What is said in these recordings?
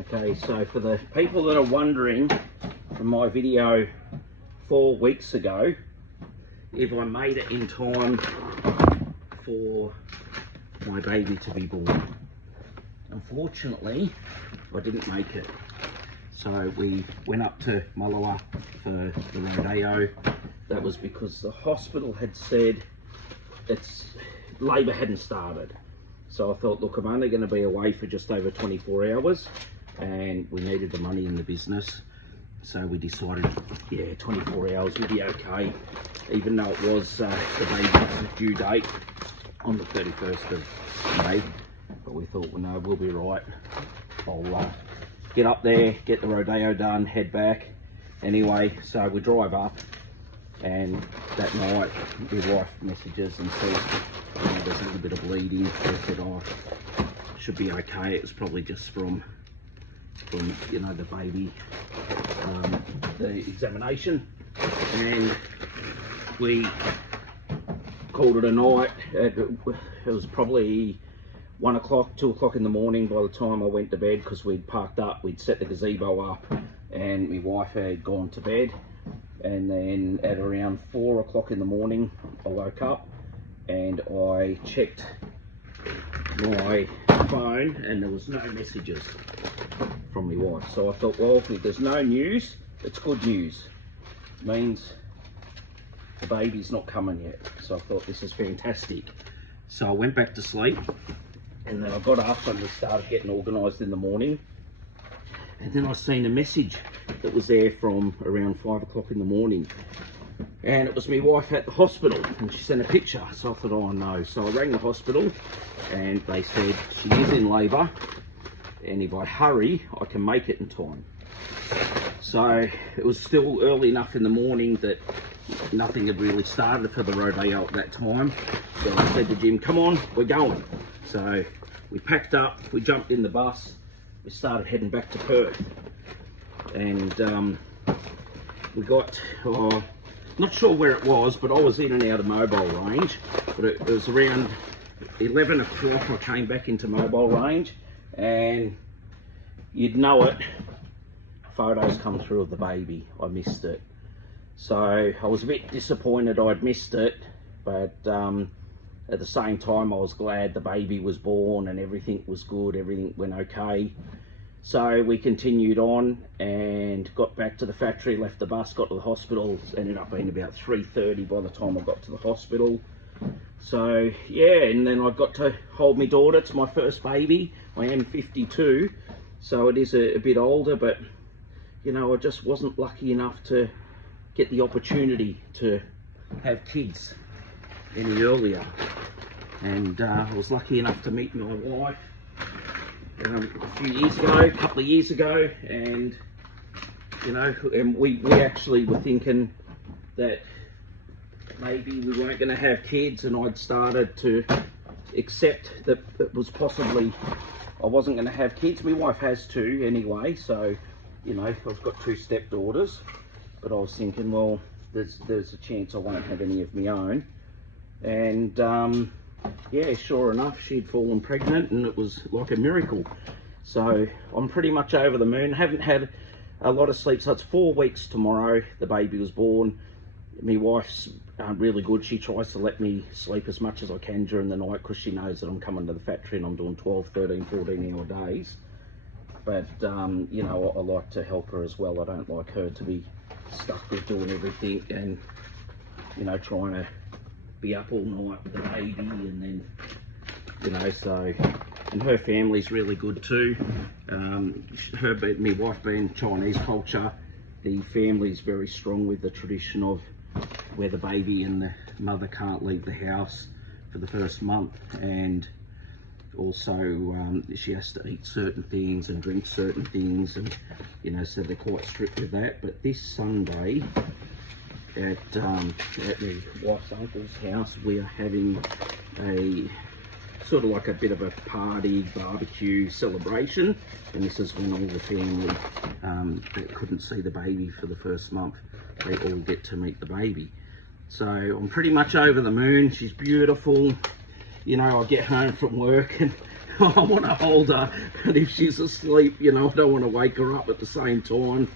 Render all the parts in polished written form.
Okay, so for the people that are wondering from my video 4 weeks ago, if I made it in time for my baby to be born. Unfortunately, I didn't make it. So we went up to Mullowa for the rodeo. That was because the hospital had said labour hadn't started. So I thought, look, I'm only going to be away for just over 24 hours and we needed the money in the business. So we decided, yeah, 24 hours would be okay, even though it was the baby's due date on the 31st of May. But we thought, well, no, we'll be right. I'll get up there, get the rodeo done, head back. Anyway, so we drive up, and that night my wife messages and says, you know, there's a little bit of bleeding. I said, oh, should be okay. It was probably just from you know, the baby, the examination. And we called it a night. It was probably 1 o'clock, 2 o'clock in the morning by the time I went to bed, because we'd parked up, we'd set the gazebo up, and my wife had gone to bed. And then at around 4 o'clock in the morning, I woke up and I checked my phone and there was no messages from my wife. So I thought, well, if there's no news, it's good news. It means the baby's not coming yet. So I thought, this is fantastic. So I went back to sleep, and then I got up and we started getting organised in the morning. And then I seen a message that was there from around 5 o'clock in the morning. And it was my wife at the hospital, and she sent a picture. So I thought, oh no. So I rang the hospital and they said she is in labour, and if I hurry, I can make it in time. So it was still early enough in the morning that nothing had really started for the rodeo at that time. So I said to Jim, come on, we're going. So we packed up, we jumped in the bus, we started heading back to Perth. And we got, not sure where it was, but I was in and out of mobile range. But it was around 11 o'clock I came back into mobile range, and you'd know it, photos come through of the baby. I missed it. So I was a bit disappointed I'd missed it, but at the same time I was glad the baby was born and everything was good, everything went okay. So we continued on and got back to the factory, left the bus, got to the hospital. Ended up being about 3:30 by the time I got to the hospital. So yeah, and then I got to hold my daughter. It's my first baby. I am 52, so it is a bit older, but you know, I just wasn't lucky enough to get the opportunity to have kids any earlier. And I was lucky enough to meet my wife a couple of years ago, and you know, and we actually were thinking that maybe we weren't going to have kids, and I'd started to accept that it was possibly I wasn't going to have kids. My wife has two anyway, so you know, I've got 2 stepdaughters, but I was thinking, well, there's a chance I won't have any of my own. And yeah, sure enough, she'd fallen pregnant, and it was like a miracle. So I'm pretty much over the moon. Haven't had a lot of sleep. So it's 4 weeks tomorrow. The baby was born. My wife's really good. She tries to let me sleep as much as I can during the night, because she knows that I'm coming to the factory and I'm doing 12, 13, 14 hour days. But you know, I like to help her as well. I don't like her to be stuck with doing everything and, you know, trying to be up all night with the baby. And then, you know, so, and her family's really good too. My wife being Chinese culture, the family's very strong with the tradition of where the baby and the mother can't leave the house for the first month, and also she has to eat certain things and drink certain things, and you know, so they're quite strict with that. But this Sunday at my wife's uncle's house, we are having a sort of like a bit of a party barbecue celebration, and this is when all the family that couldn't see the baby for the first month, they all get to meet the baby. So I'm pretty much over the moon. She's beautiful. You know, I get home from work and I want to hold her, but if she's asleep, you know, I don't want to wake her up at the same time.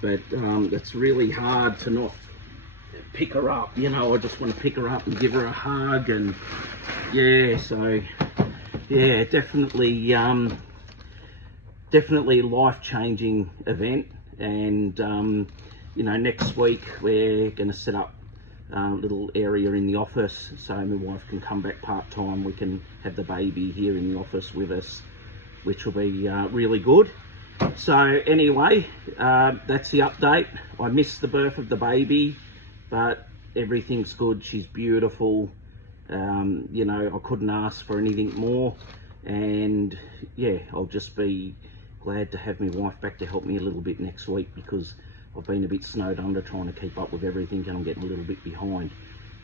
But it's really hard to not pick her up, you know. I just want to pick her up and give her a hug, and yeah, so yeah, definitely definitely a life-changing event. And you know, next week we're going to set up a little area in the office so my wife can come back part-time. We can have the baby here in the office with us, which will be really good. So anyway, that's the update. I missed the birth of the baby, but everything's good. She's beautiful. You know, I couldn't ask for anything more. And yeah, I'll just be glad to have my wife back to help me a little bit next week, because I've been a bit snowed under trying to keep up with everything, and I'm getting a little bit behind.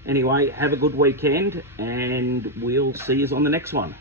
Anyway, have a good weekend, and we'll see you on the next one.